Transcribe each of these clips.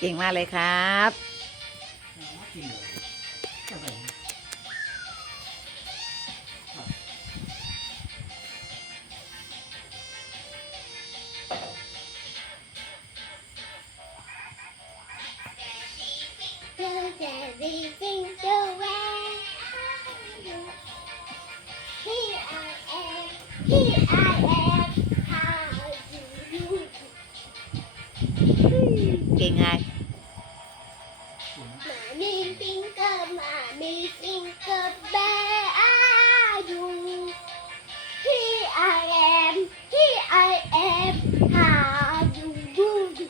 เก่งมากเลยครับเจ้าจะดีจเก่งไงมามีเกีฟงกอร์เบอยู่ี่ไอ็ไออายู่อยู่อยู่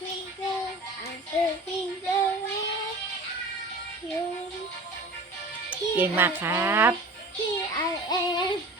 ฟิงเกอร์ฟิงเกอร์เบอยู่เก่งมากครับ m